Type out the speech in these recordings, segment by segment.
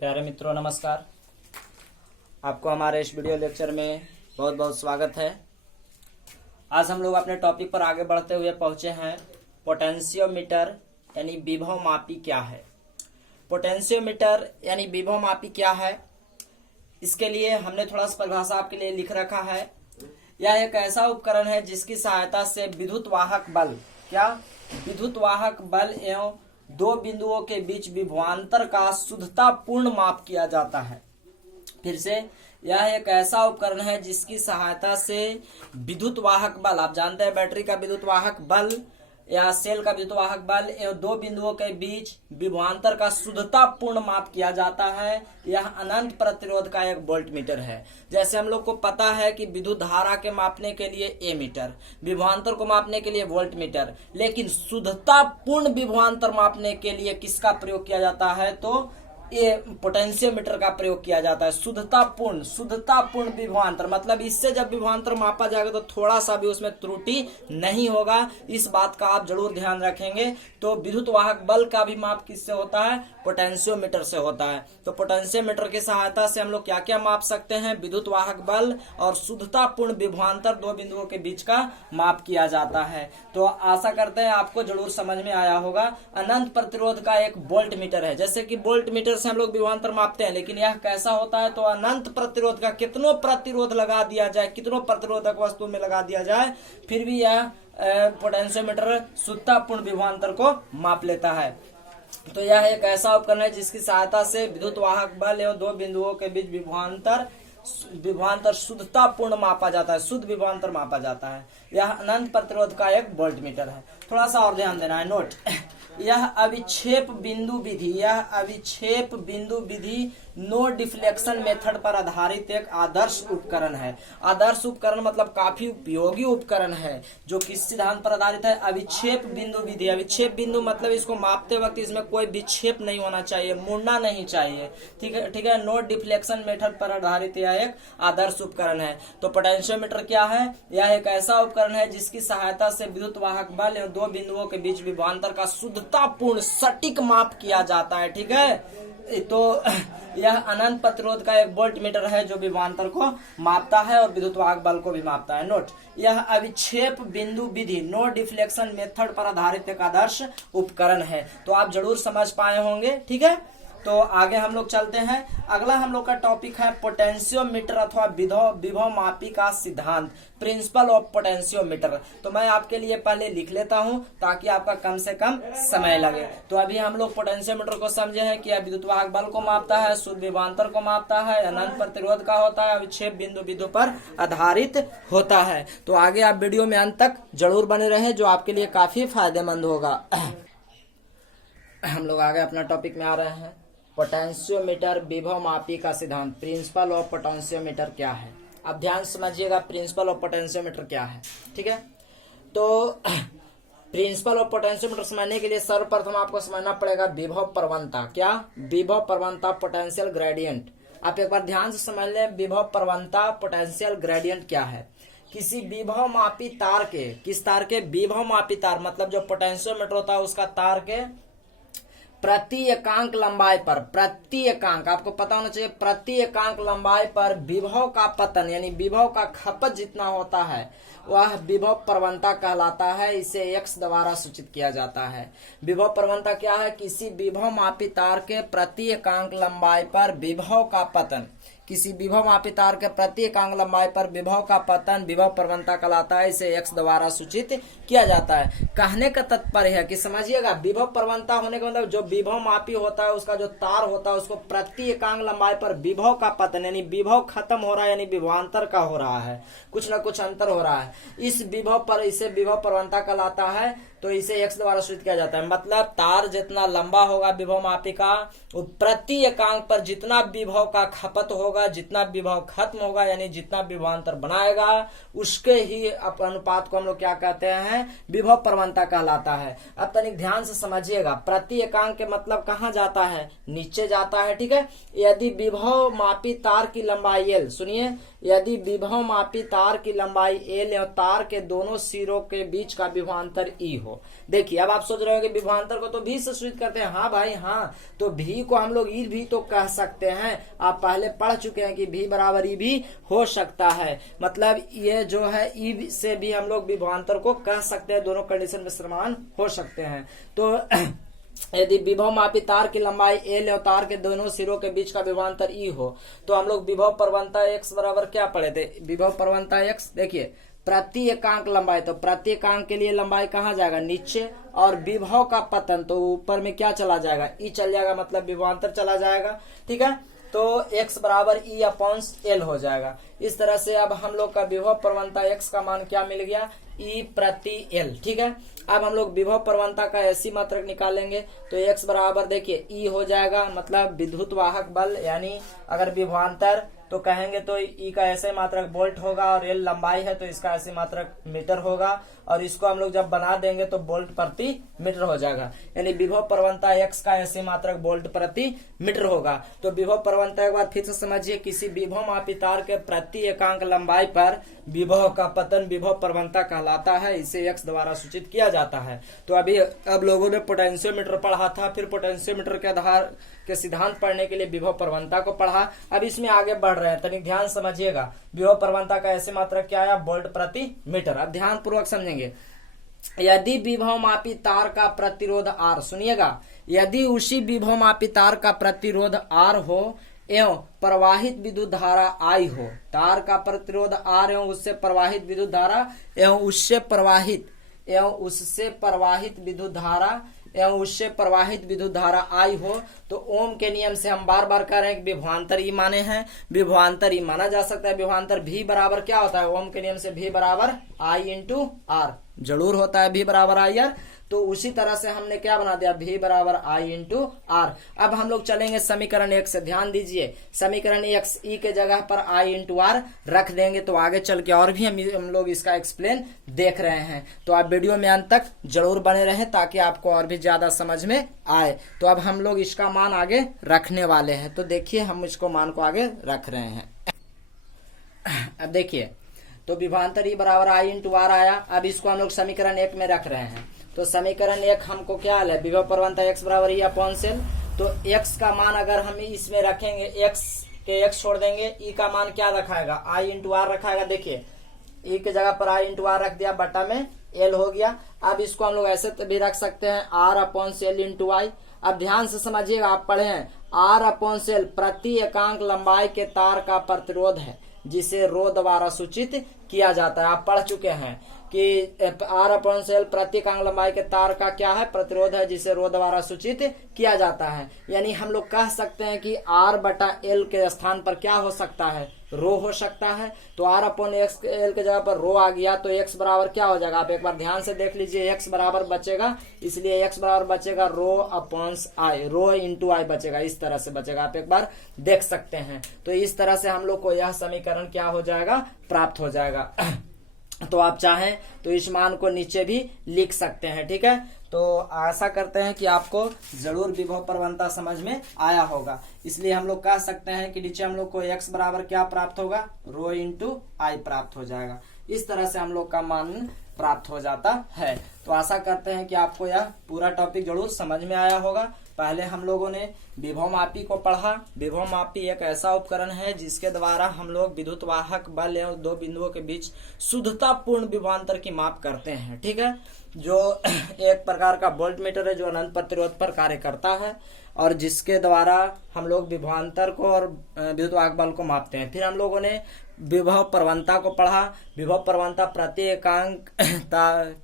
प्यारे मित्रों नमस्कार। आपको हमारे इस वीडियो लेक्चर में बहुत बहुत स्वागत है। आज हम लोग अपने टॉपिक पर आगे बढ़ते हुए पहुंचे हैं पोटेंशियोमीटर यानी विभव मापी क्या है। पोटेंशियोमीटर यानी विभव मापी क्या है, इसके लिए हमने थोड़ा सा परिभाषा आपके लिए लिख रखा है। यह एक ऐसा उपकरण है जिसकी सहायता से विद्युत वाहक बल एवं दो बिंदुओं के बीच विभवांतर का शुद्धता पूर्ण माप किया जाता है। फिर से, यह एक ऐसा उपकरण है जिसकी सहायता से विद्युत वाहक बल, आप जानते हैं बैटरी का विद्युत वाहक बल या सेल का विद्युत वाहक बल एवं दो बिंदुओं के बीच विभवांतर का शुद्धता पूर्ण माप किया जाता है। यह अनंत प्रतिरोध का एक वोल्टमीटर है। जैसे हम लोग को पता है कि विद्युत धारा के मापने के लिए एमीटर, विभवांतर को मापने के लिए वोल्टमीटर, लेकिन शुद्धता पूर्ण विभवांतर मापने के लिए किसका प्रयोग किया जाता है, तो ये पोटेंशियोमीटर का प्रयोग किया जाता है। शुद्धता पूर्ण विभवांतर, मतलब इससे जब विभवांतर मापा जाएगा तो थोड़ा सा भी उसमें त्रुटि नहीं होगा। इस बात का आप जरूर ध्यान रखेंगे। तो विद्युत वाहक बल का भी माप किससे होता है, पोटेंशियोमीटर से होता है। तो पोटेंशियोमीटर की सहायता से हम लोग क्या क्या माप सकते हैं, विद्युत वाहक बल और शुद्धता पूर्ण विभवांतर दो बिंदुओं के बीच का माप किया जाता है। तो आशा करते हैं आपको जरूर समझ में आया होगा। अनंत प्रतिरोध का एक वोल्ट मीटर है। जैसे कि वोल्ट मीटर से हम लोग विभवांतर मापते हैं, लेकिन यह कैसा होता है, तो अनंत प्रतिरोध का कितनों प्रतिरोध लगा दिया जाए, कितनों प्रतिरोधक वस्तु में लगा दिया जाए, फिर भी यह पोटेंशियोमीटर शुद्धता पूर्ण विभवांतर को माप लेता है। तो यह एक ऐसा उपकरण है जिसकी सहायता से विद्युत वाहक बल एवं दो बिंदुओं के बीच विभवांतर शुद्धता पूर्ण मापा जाता है, शुद्ध विभवांतर मापा जाता है। यह अनंत प्रतिरोध का एक वोल्टमीटर है। थोड़ा सा और ध्यान देना है, नोट। यह अविक्षेप बिंदु विधि नो डिफ्लेक्शन मेथड पर आधारित एक आदर्श उपकरण है। आदर्श उपकरण मतलब काफी उपयोगी उपकरण है जो किस सिद्धांत पर आधारित है, अविक्षेप बिंदु विधि। अविक्षेप बिंदु मतलब इसको मापते वक्त इसमें कोई विक्षेप नहीं होना चाहिए, मुड़ना नहीं चाहिए, ठीक है। नो डिफ्लेक्शन मेथड पर आधारित यह एक आदर्श उपकरण है। तो पोटेंशियोमीटर क्या है, यह एक ऐसा उपकरण है जिसकी सहायता से विद्युत वाहक बल एवं दो बिंदुओं के बीच विभवांतर का शुद्धता पूर्ण सटीक माप किया जाता है, ठीक है। तो यह अनंत प्रतिरोध का एक वोल्टमीटर है जो विभवांतर को मापता है और विद्युत वाहक बल को भी मापता है। नोट, यह अविक्षेप बिंदु विधि नो डिफ्लेक्शन मेथड पर आधारित एक आदर्श उपकरण है। तो आप जरूर समझ पाए होंगे, ठीक है। तो आगे हम लोग चलते हैं। अगला हम लोग का टॉपिक है पोटेंशियोमीटर अथवा विभव मापी का सिद्धांत, प्रिंसिपल ऑफ पोटेंशियोमीटर। तो मैं आपके लिए पहले लिख लेता हूं ताकि आपका कम से कम समय लगे। तो अभी हम लोग पोटेंशियोमीटर को समझे हैं कि यह विद्युत वाहक बल को मापता है, शुद्ध विभवांतर को मापता है, अनंत प्रतिरोध का होता है, अविक्षेप बिंदु पर आधारित होता है। तो आगे आप वीडियो में अंत तक जरूर बने रहे जो आपके लिए काफी फायदेमंद होगा। हम लोग आगे अपना टॉपिक में आ रहे हैं। पोटेंशियोमीटर विभव मापी का सिद्धांत, प्रिंसिपल ऑफ पोटेंशियोमीटर क्या है। अब ध्यान समझिएगा प्रिंसिपल ऑफ पोटेंशियोमीटर क्या है, ठीक है। तो प्रिंसिपल ऑफ पोटेंशियोमीटर समझने के लिए सर्वप्रथम आपको समझना पड़ेगा विभव प्रवणता। क्या, विभव प्रवणता, पोटेंशियल ग्रेडियंट। आप एक बार ध्यान से समझ लें विभव प्रवणता, पोटेंशियल ग्रेडियंट क्या है। किसी विभव मापी तार के, किस तार के, विभव मापी तार मतलब जो पोटेंशियोमीटर होता है उसका तार के प्रति एकांक लंबाई पर, प्रति एकांक आपको पता होना चाहिए, प्रति एकांक लंबाई पर विभव का पतन यानी विभव का खपत जितना होता है वह विभव प्रवणता कहलाता है। इसे x द्वारा सूचित किया जाता है। विभव प्रवणता क्या है, किसी विभव मापी तार के प्रति एकांक लंबाई पर विभव का पतन, किसी विभव मापी तार के प्रति एकांक लंबाई पर विभव का पतन विभव प्रवणता कहलाता है। इसे x द्वारा सूचित किया जाता है। कहने का तात्पर्य है कि समझिएगा विभव प्रवणता होने का मतलब जो विभव मापी होता है उसका जो तार होता है उसको प्रति एकांक लंबाई पर विभव का पतन यानी विभव खत्म हो रहा है यानी विभवांतर का हो रहा है, कुछ न कुछ अंतर हो रहा है, इस विभव पर इसे विभव प्रवणता कहलाता है। तो इसे x द्वारा सूचित किया जाता है। मतलब तार जितना लंबा होगा विभव मापी का, वो प्रति एकांक पर जितना विभव का खपत होगा, जितना विभव खत्म होगा यानी जितना विभवांतर बनाएगा, उसके ही अनुपात को हम लोग क्या कहते हैं, विभव प्रवणता कहलाता है। अब तनिक ध्यान से समझिएगा, प्रति एकांक के मतलब कहाँ जाता है, नीचे जाता है, ठीक है। यदि विभव मापी तार की लंबाई L, सुनिए, यदि विभव मापी तार की लंबाई L एवं तार के दोनों सिरों के बीच का विभवांतर E हो। देखिए अब आप सोच रहे हो कि विभवांतर को तो V से सूचित करते हैं। हाँ भाई हाँ, तो V को हम लोग E भी तो कह सकते हैं। आप पहले पढ़ चुके हैं कि V बराबर E भी हो सकता है, मतलब ये जो है E से भी हम लोग विभवांतर को कह सकते हैं, दोनों कंडीशन में समान हो सकते हैं। तो यदि विभव मापी तार की लंबाई L और तार के दोनों सिरों के बीच का विभवांतर E हो, तो हम लोग विभव प्रवणता x बराबर क्या पढ़े थे? विभव प्रवणता x देखिए प्रति एकांक लंबाई, तो प्रति एकांक के लिए लंबाई कहाँ जाएगा? नीचे, और विभव का पतन तो ऊपर में क्या चला जाएगा? E चल जाएगा, मतलब विभवांतर चला जाएगा। ठीक है, तो x बराबर E अपॉन L हो जाएगा। इस तरह से अब हम लोग का विभव प्रवणता x का मान क्या मिल गया? E प्रति L। ठीक है, अब हम लोग विभव प्रवणता का ऐसी मात्रक निकालेंगे, तो x बराबर देखिए E हो जाएगा, मतलब विद्युत वाहक बल, यानी अगर विभवांतर तो कहेंगे तो E का ऐसे मात्रक वोल्ट होगा, और L लंबाई है तो इसका ऐसे मात्रक मीटर होगा, और इसको हम लोग जब बना देंगे तो वोल्ट प्रति मीटर हो जाएगा। यानी विभव प्रवणता x का ऐसे मात्रक वोल्ट प्रति मीटर होगा। तो विभव प्रवणता एक बार फिर से समझिए, किसी विभव मापी तार के प्रति एकांक लंबाई पर विभव का पतन विभव प्रवणता कहलाता है, इसे x द्वारा सूचित किया जाता है। तो अब लोगों ने पोटेंशियोमीटर पढ़ा था, फिर पोटेंशियोमीटर के आधार के सिद्धांत पढ़ने के लिए विभव प्रवणता को पढ़ा। अब इसमें आगे बढ़ रहे हैं, तनिक ध्यान समझिएगा। विभव प्रवणता का ऐसे मात्रक क्या आया? वोल्ट प्रति मीटर। अब ध्यान पूर्वक समझेंगे। यदि विभव मापी तार का प्रतिरोध R, सुनिएगा, यदि उसी विभव मापी तार का प्रतिरोध R हो एवं प्रवाहित विद्युत धारा I हो, तार का प्रतिरोध R एवं उससे प्रवाहित विद्युत धारा एवं उससे प्रवाहित विद्युत धारा I हो, तो ओम के नियम से हम बार बार कह रहे हैं कि विभवांतर E माने हैं, विभवांतर E माना जा सकता है। विभवांतर V बराबर क्या होता है? ओम के नियम से V बराबर I इंटू R जरूर होता है, V बराबर I R। तो उसी तरह से हमने क्या बना दिया? V बराबर I इंटू R। अब हम लोग चलेंगे समीकरण 1 से, ध्यान दीजिए। समीकरण 1 E के जगह पर I इंटू R रख देंगे, तो आगे चल के और भी हम लोग इसका एक्सप्लेन देख रहे हैं। तो आप वीडियो में अंत तक जरूर बने रहें ताकि आपको और भी ज्यादा समझ में आए। तो अब हम लोग इसका मान आगे रखने वाले हैं, तो देखिए हम इसको मान को आगे रख रहे हैं। अब देखिए, तो विभवांतर E बराबर I इंटू R आया। अब इसको हम लोग समीकरण 1 में रख रहे हैं। तो समीकरण 1 हमको क्या है? विभव प्रवणता x बराबर E अपॉन L। तो x का मान अगर हम इसमें रखेंगे, x के x छोड़ देंगे, E का मान क्या रखाएगा? I into R रखाएगा। देखिए E के जगह पर I इंटू R रख दिया, बटा में L हो गया। अब इसको हम लोग ऐसे भी रख सकते हैं, R upon L into I। अब ध्यान से समझिएगा, आप पढ़े हैं R अपॉन L प्रति एकांक लंबाई के तार का प्रतिरोध है, जिसे रो द्वारा सूचित किया जाता है। आप पढ़ चुके हैं कि R अपॉन L प्रति एकांक लंबाई के तार का क्या है? प्रतिरोध है, जिसे रो द्वारा सूचित किया जाता है। यानी हम लोग कह सकते हैं कि R बटा L के स्थान पर क्या हो सकता है? रो हो सकता है। तो R अपॉन L के जगह पर रो आ गया, तो x बराबर क्या हो जाएगा? आप एक बार ध्यान से देख लीजिए, x बराबर बचेगा, इसलिए x बराबर बचेगा rho upon I, rho into I बचेगा, इस तरह से बचेगा। आप एक बार देख सकते हैं। तो इस तरह से हम लोग को यह समीकरण क्या हो जाएगा? प्राप्त हो जाएगा। तो आप चाहें तो इस मान को नीचे भी लिख सकते हैं। ठीक है, तो आशा करते हैं कि आपको जरूर विभव प्रवणता समझ में आया होगा। इसलिए हम लोग कह सकते हैं कि नीचे हम लोग को x बराबर क्या प्राप्त होगा? रो इंटू I प्राप्त हो जाएगा। इस तरह से हम लोग का मान प्राप्त हो जाता है। तो आशा करते हैं कि आपको यह पूरा टॉपिक जरूर समझ में आया होगा। पहले हम लोगों ने विभव मापी को पढ़ा। विभव मापी एक ऐसा उपकरण है जिसके द्वारा हम लोग विद्युत वाहक बल एवं दो बिंदुओं के बीच शुद्धतापूर्ण विभवांतर की माप करते हैं। ठीक है, जो एक प्रकार का वोल्ट मीटर है, जो अनंत प्रतिरोध पर कार्य करता है, और जिसके द्वारा हम लोग विभवांतर को और विद्युत वाहक बल को मापते हैं। फिर हम लोगों ने विभव प्रवणता को पढ़ा। विभव प्रवणता प्रति एकांक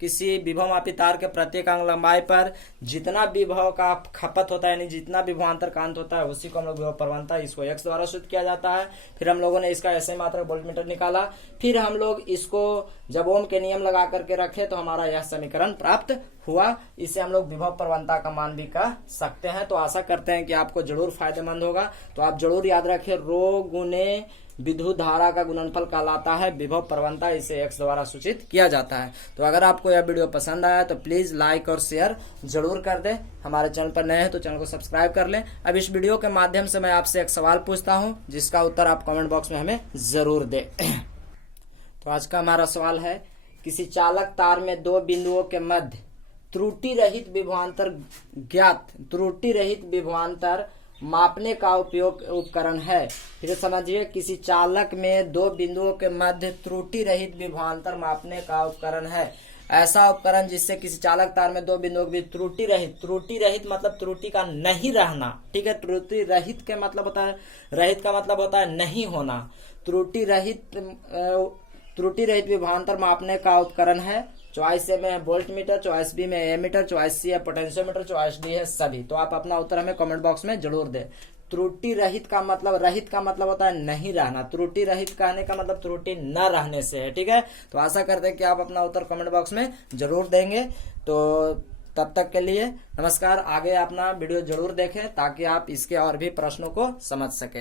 किसी विभव मापी तार के प्रति एकांक लंबाई पर जितना विभव का खपत होता है, यानी जितना विभवांतर कांत होता है, उसी को हम लोग विभव प्रवणता, इसको x द्वारा सूचित किया जाता है। फिर हम लोगों ने इसका ऐसे मात्रक वोल्टमीटर निकाला। फिर हम लोग इसको जब ओम के नियम लगा करके रखे तो हमारा यह समीकरण प्राप्त हुआ। इसे हम लोग विभव प्रवणता का मान भी कह सकते हैं। तो आशा करते हैं कि आपको जरूर फायदा फायदेमंद होगा। तो आप जरूर याद रखें, रो गुने विद्युत धारा का गुणनफल कहलाता है विभव प्रवणता, इसे x द्वारा सूचित किया जाता है। तो अगर आपको यह वीडियो पसंद आया तो प्लीज लाइक और शेयर जरूर कर दें। हमारे चैनल पर नए हैं तो चैनल को सब्सक्राइब कर लें। अब इस वीडियो के माध्यम से मैं आपसे एक सवाल पूछता हूं, जिसका उत्तर आप कमेंट बॉक्स में हमें जरूर दें। तो आज का हमारा सवाल है, किसी चालक तार में दो बिंदुओं के मध्य त्रुटि रहित विभवांतर ज्ञात, त्रुटि रहित विभवांतर मापने का उपयोग उपकरण है। फिर समझिए, किसी चालक में दो बिंदुओं के मध्य त्रुटि रहित विभवांतर मापने का उपकरण है। ऐसा उपकरण जिससे किसी चालक तार में दो बिंदुओं के बीच त्रुटि रहित मतलब त्रुटि का नहीं रहना, ठीक है। त्रुटि रहित के मतलब होता है, रहित का मतलब होता है नहीं होना। त्रुटि रहित विभवांतर मापने का उपकरण है। चॉइस ए में है वोल्ट मीटर, चॉइस बी में एमीटर, चॉइस सी है पोटेंशियोमीटर, चॉइस डी है सभी। तो आप अपना उत्तर हमें कमेंट बॉक्स में जरूर दें। त्रुटि रहित का मतलब होता है नहीं रहना, त्रुटि रहित कहने का मतलब त्रुटि न रहने से है, ठीक है। तो आशा करते हैं कि आप अपना उत्तर कमेंट बॉक्स में जरूर देंगे। तो तब तक के लिए नमस्कार। आगे अपना वीडियो जरूर देखें ताकि आप इसके और भी प्रश्नों को समझ सके।